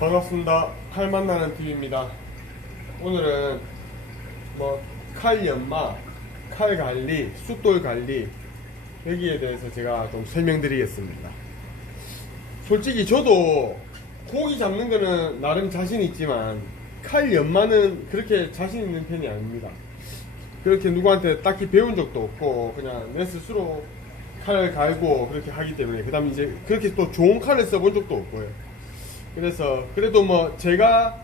반갑습니다. 칼 만나는 TV입니다. 오늘은 뭐 칼 연마, 칼 관리, 숫돌 관리 여기에 대해서 제가 좀 설명드리겠습니다. 솔직히 저도 고기 잡는 거는 나름 자신 있지만 칼 연마는 그렇게 자신 있는 편이 아닙니다. 그렇게 누구한테 딱히 배운 적도 없고 그냥 내 스스로 칼을 갈고 그렇게 하기 때문에 그 다음 에 이제 그렇게 또 좋은 칼을 써본 적도 없고요. 그래서 그래도 뭐 제가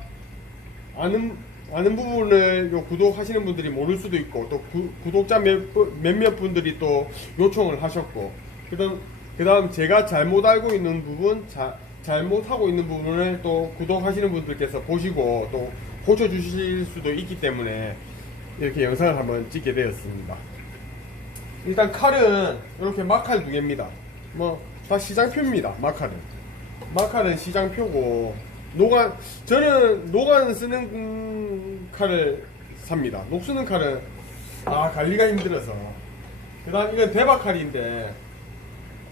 아는 아는 부분을 요 구독하시는 분들이 모를 수도 있고 또 구, 구독자 몇, 분- 몇몇 분들이 또 요청을 하셨고 그다음 그다음 제가 잘못 알고 있는 부분 자, 잘못하고 있는 부분을 또 구독하시는 분들께서 보시고 또 고쳐 주실 수도 있기 때문에 이렇게 영상을 한번 찍게 되었습니다. 일단 칼은 이렇게 막칼 두 개입니다. 뭐 다 시장표입니다. 막칼은. 막칼은 시장 표고 노간 저는 노간 쓰는 음, 칼을 삽니다. 녹 쓰는 칼은 아 관리가 힘들어서. 그다음 이건 대박 칼인데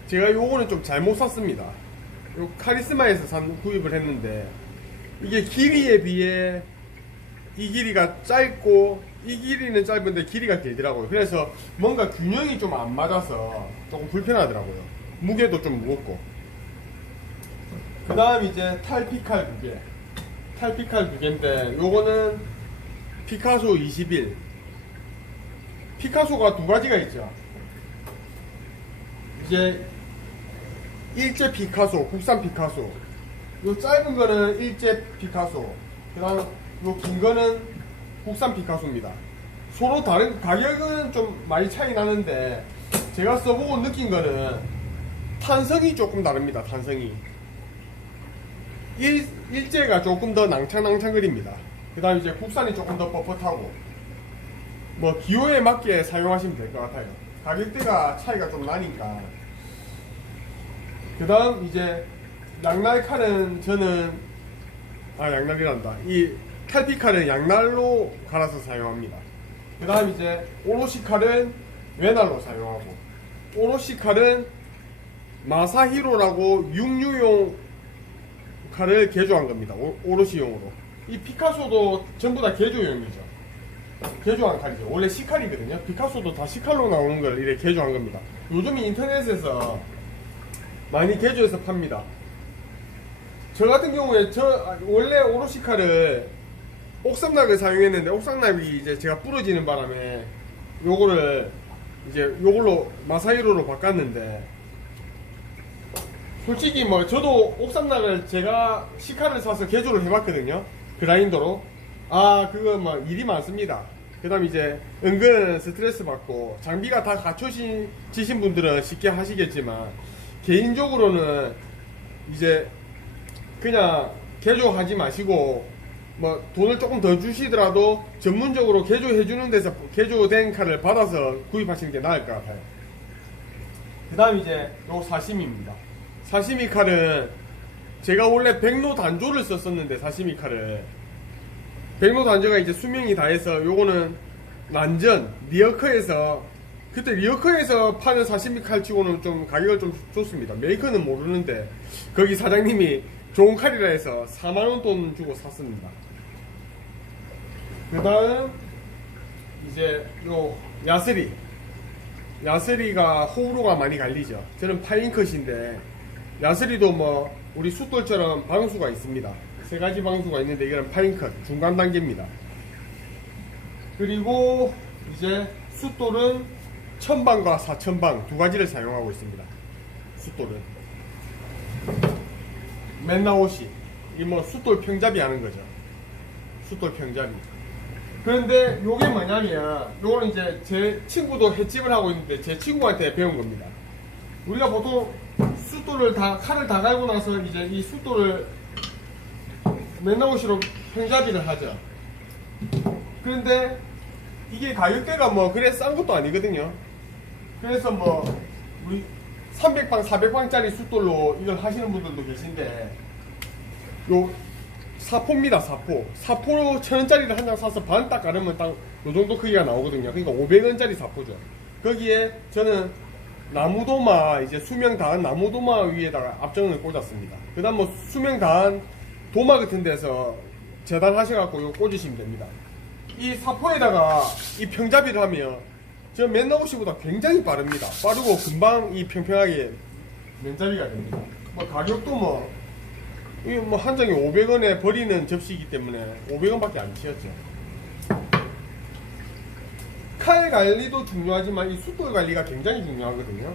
제가 요거는 좀 잘못 샀습니다. 요 카리스마에서 산 구입을 했는데 이게 길이에 비해 이 길이가 짧고 이 길이는 짧은데 길이가 길더라고요. 그래서 뭔가 균형이 좀 안 맞아서 조금 불편하더라고요. 무게도 좀 무겁고. 그 다음 이제 탈피칼 두 개. 탈피칼 두 개인데 요거는 피카소 21. 피카소가 두 가지가 있죠. 이제 일제 피카소, 국산 피카소. 요 짧은 거는 일제 피카소. 그 다음 요 긴 거는 국산 피카소입니다. 서로 다른 가격은 좀 많이 차이 나는데 제가 써보고 느낀 거는 탄성이 조금 다릅니다. 탄성이. 일, 일제가 조금 더 낭창낭창거립니다. 그 다음 이제 국산이 조금 더 뻣뻣하고 뭐 기호에 맞게 사용하시면 될 것 같아요. 가격대가 차이가 좀 나니까. 그 다음 이제 양날 칼은 저는 아 양날이란다. 이 탈피 칼은 양날로 갈아서 사용합니다. 그 다음 이제 오로시 칼은 외날로 사용하고 오로시 칼은 마사히로라고 육류용 칼을 개조한 겁니다. 오- 오롯이용으로. 이 피카소도 전부 다 개조용이죠. 개조한 칼이죠. 원래 시칼이거든요. 피카소도 다 시칼로 나오는 걸 이렇게 개조한 겁니다. 요즘 인터넷에서 많이 개조해서 팝니다. 저 같은 경우에 저 아, 원래 오롯이 칼을 옥삼락을 사용했는데 옥삼락이 이제 제가 부러지는 바람에 요거를 이제 요걸로 마사히로로 바꿨는데 솔직히 뭐 저도 옥상락을 제가 시카를 사서 개조를 해봤거든요 그라인더로 아 그거 뭐 일이 많습니다 그 다음 이제 은근 스트레스 받고 장비가 다 갖춰지신 분들은 쉽게 하시겠지만 개인적으로는 이제 그냥 개조하지 마시고 뭐 돈을 조금 더 주시더라도 전문적으로 개조해 주는 데서 개조된 칼을 받아서 구입하시는 게 나을 것 같아요. 그 다음 이제 요 사시미입니다. 사시미 칼은 제가 원래 백로 단조를 썼었는데 사시미 칼을 백로 단조가 이제 수명이 다해서 요거는 완전 리어커에서 그때 리어커에서 파는 사시미 칼 치고는 좀 가격을 좀 좋습니다. 메이커는 모르는데 거기 사장님이 좋은 칼이라 해서 4만원 돈 주고 샀습니다. 그 다음 이제 요 야스리 야스리가 호우로가 많이 갈리죠. 저는 파인컷인데 야스리도 뭐 우리 숫돌처럼 방수가 있습니다. 세 가지 방수가 있는데 이거는 파인컷 중간 단계입니다. 그리고 이제 숫돌은 천방과 사천방 두 가지를 사용하고 있습니다. 숫돌은 맨나오시 이뭐 숫돌 평잡이 하는 거죠. 숫돌 평잡이. 그런데 요게 뭐냐면 요거는 이제 제 친구도 횟집을 하고 있는데 제 친구한테 배운 겁니다. 우리가 보통 숫돌을 다 칼을 다 갈고 나서 이제 이 숫돌을 맨나오시로 평잡이를 하죠. 그런데 이게 가격대가 뭐 그래 싼 것도 아니거든요. 그래서 뭐 우리 300방, 400방짜리 숫돌로 이걸 하시는 분들도 계신데 요 사포입니다 사포 사포로 천원짜리를 한 장 사서 반 딱 가르면 딱 요 정도 크기가 나오거든요 그러니까 500원짜리 사포죠 거기에 저는 나무도마 이제 수명 다한 나무도마 위에다가 압정을 꽂았습니다 그 다음 뭐 수명 다한 도마 같은 데서 재단하셔갖고 이거 꽂으시면 됩니다. 이 사포에다가 이 평잡이를 하면 저 맨날 옷이보다 굉장히 빠릅니다. 빠르고 금방 이 평평하게 면잡이가 됩니다. 뭐 가격도 뭐, 이거 뭐한 장에 500원에 버리는 접시이기 때문에 500원밖에 안 치였죠. 칼 관리도 중요하지만 이 숫돌 관리가 굉장히 중요하거든요.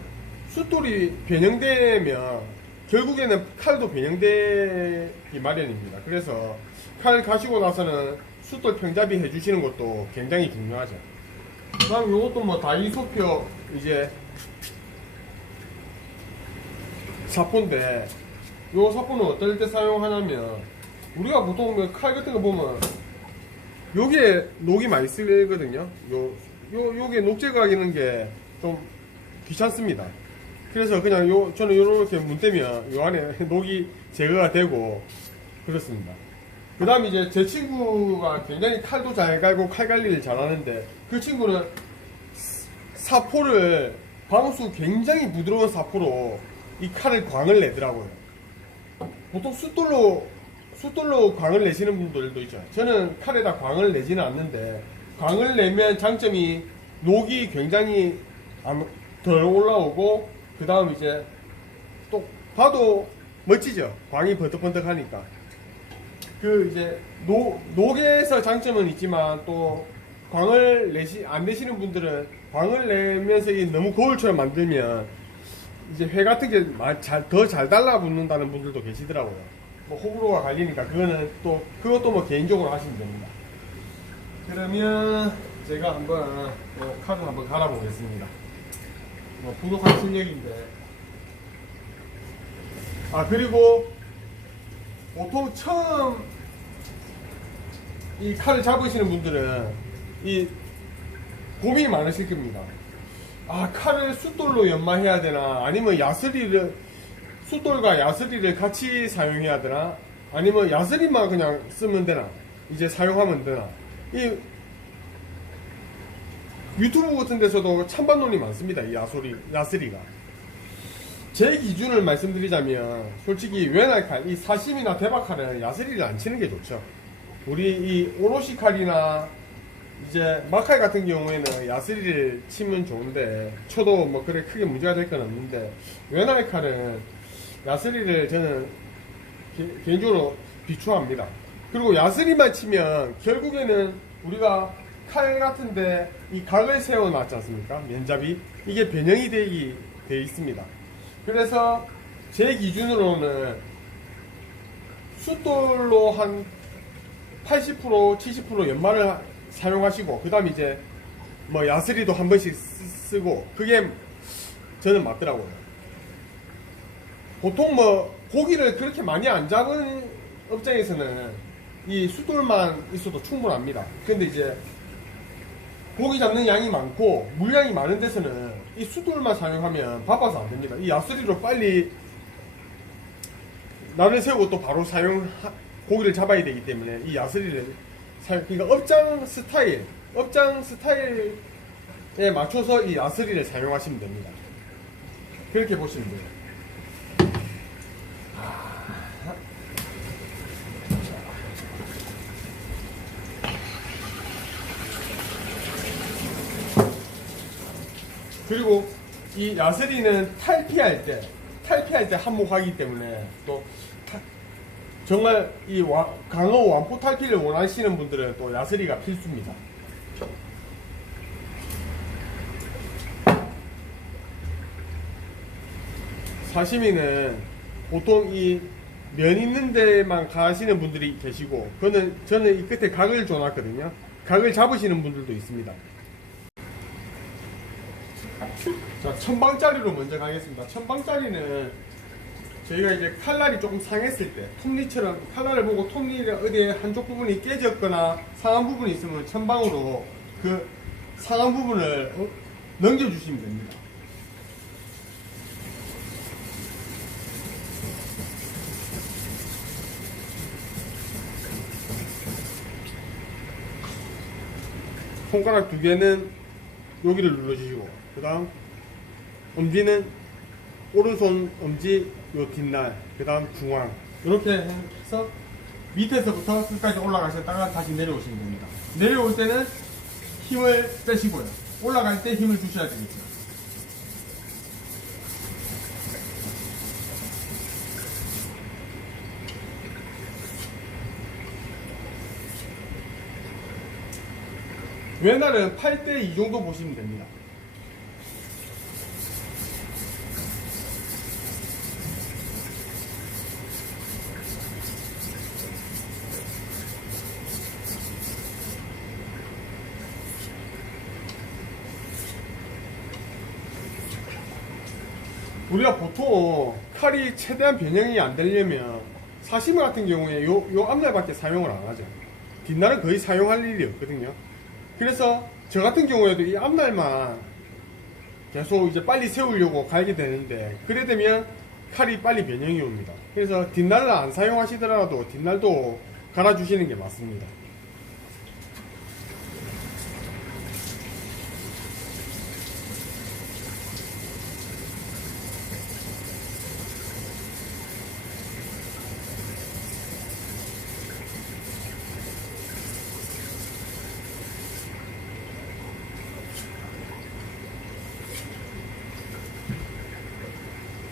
숫돌이 변형되면 결국에는 칼도 변형되기 마련입니다. 그래서 칼 가시고 나서는 숫돌 평잡이 해주시는 것도 굉장히 중요하죠. 그다음 요것도 뭐 다이소표 이제 사포인데 요 사포는 어떨 때 사용하냐면 우리가 보통 그칼 같은 거 보면 요게 녹이 많이 쓰거든요. 요, 요, 요게 녹 제거하기는 게 좀 귀찮습니다. 그래서 그냥 요, 저는 요렇게 문 떼면 요 안에 녹이 제거가 되고 그렇습니다. 그 다음 이제 제 친구가 굉장히 칼도 잘 갈고 칼 관리를 잘 하는데 그 친구는 사포를 방수 굉장히 부드러운 사포로 이 칼을 광을 내더라고요. 보통 숫돌로 숫돌로 광을 내시는 분들도 있죠. 저는 칼에다 광을 내지는 않는데 광을 내면 장점이 녹이 굉장히 안- 덜 올라오고 그 다음 이제 또 봐도 멋지죠. 광이 번뜩번뜩 하니까. 그 이제 녹 녹에서 장점은 있지만 또 광을 내시 안 내시는 분들은 광을 내면서 이 너무 거울처럼 만들면 이제 회 같은 게더잘 달라붙는다는 분들도 계시더라고요. 뭐 호불호가 갈리니까 그거는 또 그것도 뭐 개인적으로 하시면 됩니다. 그러면 제가 한번 뭐 칼을 한번 갈아보겠습니다. 뭐 부족한 실력인데. 아 그리고 보통 처음 이 칼을 잡으시는 분들은 이 고민이 많으실 겁니다. 아 칼을 숫돌로 연마해야 되나 아니면 야스리를 숫돌과 야스리를 같이 사용해야 되나 아니면 야스리만 그냥 쓰면 되나 이제 사용하면 되나 이 유튜브 같은 데서도 찬반론이 많습니다 이 야소리 야스리가 제 기준을 말씀드리자면 솔직히 외날 칼 이 사심이나 대박칼은 야스리를 안 치는 게 좋죠 우리 이 오로시 칼이나 이제 마칼 같은 경우에는 야스리를 치면 좋은데 쳐도 뭐 그래 크게 문제가 될 건 없는데 외날 칼은 야스리를 저는 개, 개인적으로 비추합니다. 그리고 야스리만 치면 결국에는 우리가 칼 같은데 이 각을 세워 놨지 않습니까? 면잡이 이게 변형이 돼 있습니다. 그래서 제 기준으로는 숫돌로 한 80% 70% 연말을 하- 사용하시고 그 다음 이제 뭐 야스리도 한 번씩 쓰- 쓰고 그게 저는 맞더라고요 보통 뭐 고기를 그렇게 많이 안 잡은 업장에서는 이 숫돌만 있어도 충분합니다 근데 이제 고기 잡는 양이 많고 물량이 많은 데서는 이 숫돌만 사용하면 바빠서 안 됩니다 이 야스리로 빨리 날을 세우고 또 바로 사용 고기를 잡아야 되기 때문에 이 야스리를 사용 그러니까 업장 스타일 업장 스타일에 맞춰서 이 야스리를 사용하시면 됩니다. 그렇게 보시면 돼요. 그리고 이 야스리는 탈피할 때 탈피할 때 한몫하기 때문에 또 타- 정말 이 와- 강호 완포 탈피를 원하시는 분들은 또 야스리가 필수입니다. 사시미는 보통 이 면 있는 데만 가시는 분들이 계시고 그거는 저는 이 끝에 각을 줘놨거든요. 각을 잡으시는 분들도 있습니다. 자, 천방짜리로 먼저 가겠습니다. 천방짜리는 저희가 이제 칼날이 조금 상했을 때, 톱니처럼 칼날을 보고 톱니가 어디에 한쪽 부분이 깨졌거나 상한 부분이 있으면 천방으로 그 상한 부분을 어, 넘겨주시면 됩니다. 손가락 두 개는 여기를 눌러주시고 그 다음 엄지는 오른손 엄지 요 뒷날 그 다음 중앙 이렇게 해서 밑에서부터 끝까지 올라가셨다가 다시 내려오시면 됩니다. 내려올 때는 힘을 빼시고요. 올라갈 때 힘을 주셔야 되겠죠. 왼날은 8대 2 정도 보시면 됩니다. 보통 칼이 최대한 변형이 안 되려면 사시마 같은 경우에 요, 요 앞날밖에 사용을 안 하죠. 뒷날은 거의 사용할 일이 없거든요. 그래서 저 같은 경우에도 이 앞날만 계속 이제 빨리 세우려고 갈게 되는데 그래 되면 칼이 빨리 변형이 옵니다. 그래서 뒷날을 안 사용하시더라도 뒷날도 갈아주시는 게 맞습니다.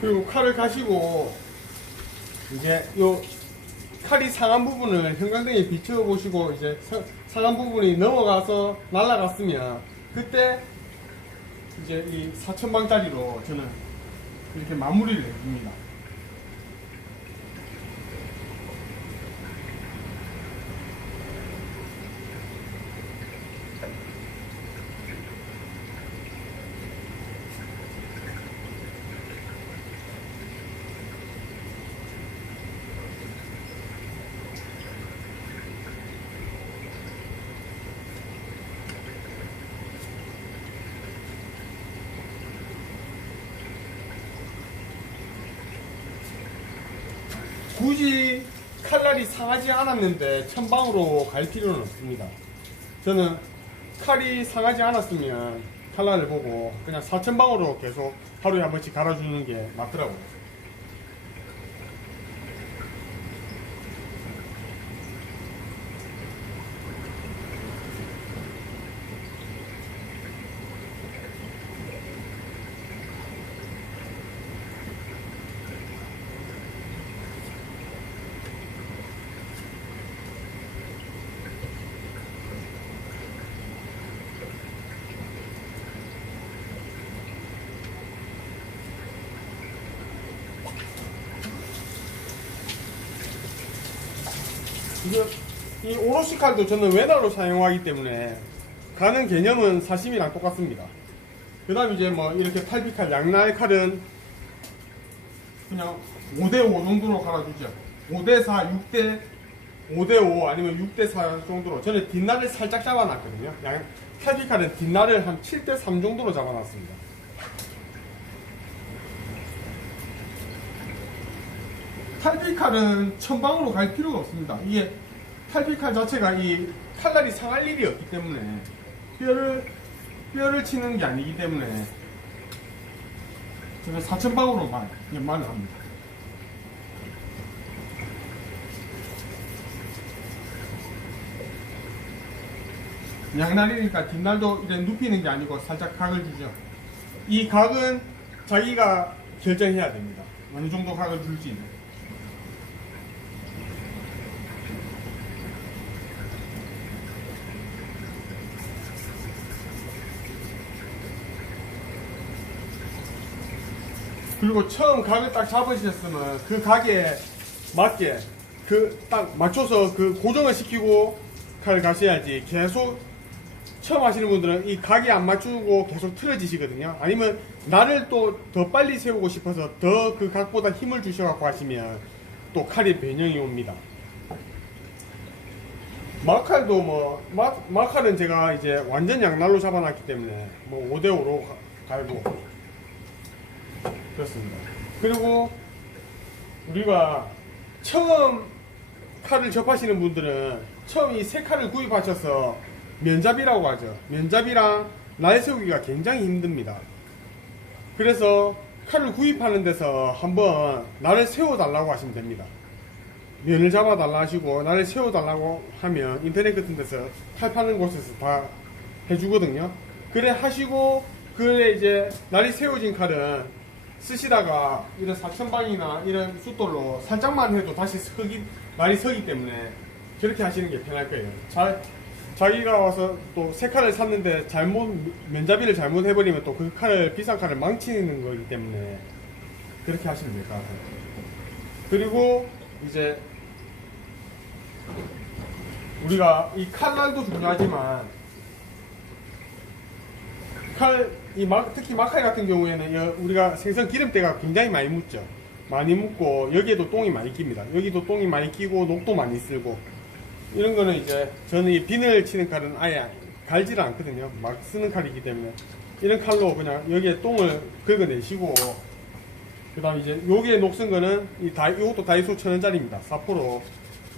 그리고 칼을 가시고 이제 요 칼이 상한 부분을 형광등에 비춰 보시고 이제 서- 상한 부분이 넘어가서 날아갔으면 그때 이제 이 4천방짜리로 저는 이렇게 마무리를 해줍니다. 굳이 칼날이 상하지 않았는데 천방으로 갈 필요는 없습니다. 저는 칼이 상하지 않았으면 칼날을 보고 그냥 사천방으로 계속 하루에 한 번씩 갈아주는 게 맞더라고요. 이 오로시 칼도 저는 외날로 사용하기 때문에 가는 개념은 사심이랑 똑같습니다. 그 다음 이제 뭐 이렇게 탈피칼 양날 칼은 그냥 5대5 정도로 갈아주죠. 5대4, 6대 5대5 아니면 6대4 정도로 저는 뒷날을 살짝 잡아놨거든요. 양, 탈피칼은 뒷날을 한 7대3 정도로 잡아놨습니다. 탈피칼은 천방으로 갈 필요가 없습니다. 이게 탈피칼 자체가 이 칼날이 상할 일이 없기 때문에 뼈를 뼈를 치는 게 아니기 때문에 저는 사천방으로만 연마를 합니다. 양날이니까 뒷날도 이제 눕히는 게 아니고 살짝 각을 주죠. 이 각은 자기가 결정해야 됩니다. 어느 정도 각을 줄지는. 그리고 처음 각을 딱 잡으셨으면 그 각에 맞게 그 딱 맞춰서 그 고정을 시키고 칼을 가셔야지 계속 처음 하시는 분들은 이 각이 안 맞추고 계속 틀어지시거든요. 아니면 나를 또 더 빨리 세우고 싶어서 더 그 각보다 힘을 주셔갖고 하시면 또 칼이 변형이 옵니다. 마칼도 뭐, 마, 마칼은 제가 이제 완전 양날로 잡아놨기 때문에 뭐 5대5로 갈고 그렇습니다. 그리고 우리가 처음 칼을 접하시는 분들은 처음 이 새 칼을 구입하셔서 면잡이라고 하죠. 면잡이랑 날 세우기가 굉장히 힘듭니다. 그래서 칼을 구입하는 데서 한번 날을 세워달라고 하시면 됩니다. 면을 잡아달라 하시고 나를 세워달라고 하면 인터넷 같은 데서 칼 파는 곳에서 다 해주거든요. 그래 하시고 그래 이제 날이 세워진 칼은 쓰시다가 이런 사천방이나 이런 숫돌로 살짝만 해도 다시 서기 날이 서기 때문에 저렇게 하시는 게 편할 거예요. 잘 자기가 와서 또새 칼을 샀는데 잘못 면잡이를 잘못 해버리면 또그 칼을 비싼 칼을 망치는 거기 때문에 그렇게 하시면 될 것 같아요. 그리고 이제 우리가 이 칼날도 중요하지만 칼, 이 막, 특히 막칼 같은 경우에는 여- 우리가 생선 기름때가 굉장히 많이 묻죠. 많이 묻고 여기에도 똥이 많이 낍니다. 여기도 똥이 많이 끼고 녹도 많이 쓸고 이런 거는 이제 저는 이 비늘 치는 칼은 아예 갈지를 않거든요. 막 쓰는 칼이기 때문에 이런 칼로 그냥 여기에 똥을 긁어내시고 그 다음 이제 여기에 녹슨 거는 이 다이 이것도 다이소 천 원짜리입니다. 4%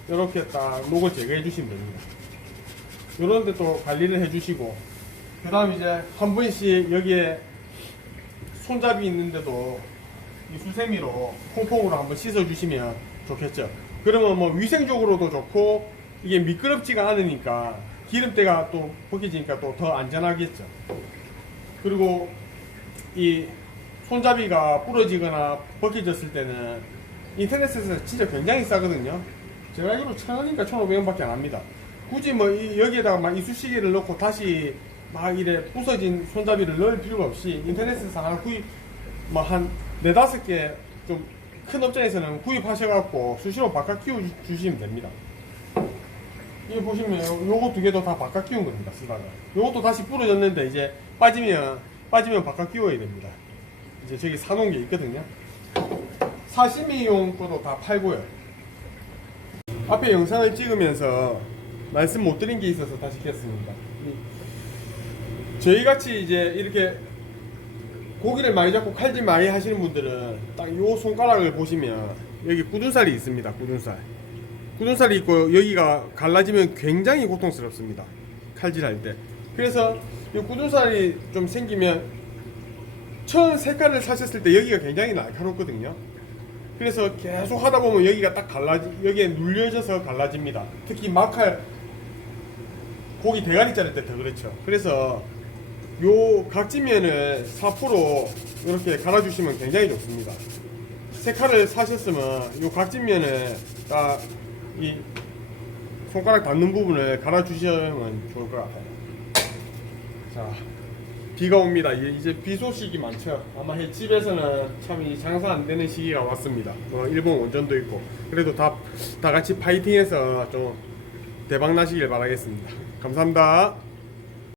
이렇게 딱 녹을 제거해 주시면 됩니다. 요런 데 또 관리를 해 주시고 그 다음 이제 한 번씩 여기에 손잡이 있는데도 이 수세미로 퐁퐁으로 한번 씻어 주시면 좋겠죠. 그러면 뭐 위생적으로도 좋고 이게 미끄럽지가 않으니까 기름때가 또 벗겨지니까 또 더 안전하겠죠. 그리고 이 손잡이가 부러지거나 벗겨졌을 때는 인터넷에서 진짜 굉장히 싸거든요. 제가 알기로 천 원인가 천 오백 원 밖에 안 합니다. 굳이 뭐 이- 여기에다가 막 이쑤시개를 넣고 다시 막 이래 부서진 손잡이를 넣을 필요가 없이 인터넷에서 구입 뭐한 네다섯 개 좀 큰 업체에서는 구입하셔갖고 수시로 바깥 끼워 주- 주시면 됩니다. 이거 보시면 요- 요거 두 개도 다 바깥 끼운 겁니다 쓰다가. 요것도 다시 부러졌는데 이제 빠지면 빠지면 바깥 끼워야 됩니다. 이제 저기 사놓은 게 있거든요. 사시미용 거도 다 팔고요. 앞에 영상을 찍으면서 말씀 못 드린 게 있어서 다시 켰습니다 저희 같이 이제 이렇게 고기를 많이 잡고 칼질 많이 하시는 분들은 딱 요 손가락을 보시면 여기 굳은살이 있습니다 굳은살 굳은살이 있고 여기가 갈라지면 굉장히 고통스럽습니다. 칼질할 때. 그래서 이 굳은살이 좀 생기면 처음 색깔을 사셨을 때 여기가 굉장히 날카롭거든요. 그래서 계속 하다 보면 여기가 딱 갈라지 여기에 눌려져서 갈라집니다. 특히 막칼 고기 대가리 자를 때 더 그렇죠. 그래서 요 각지면을 4% 이렇게 갈아주시면 굉장히 좋습니다. 새 칼을 사셨으면 요 각진면을 딱 이 손가락 닿는 부분을 갈아주시면 좋을 것 같아요. 자, 비가 옵니다. 이제, 비 소식이 많죠. 아마 횟집에서는 참 이 장사 안 되는 시기가 왔습니다. 뭐 일본 원전도 있고 그래도 다, 다 같이 파이팅해서 좀 대박 나시길 바라겠습니다. 감사합니다.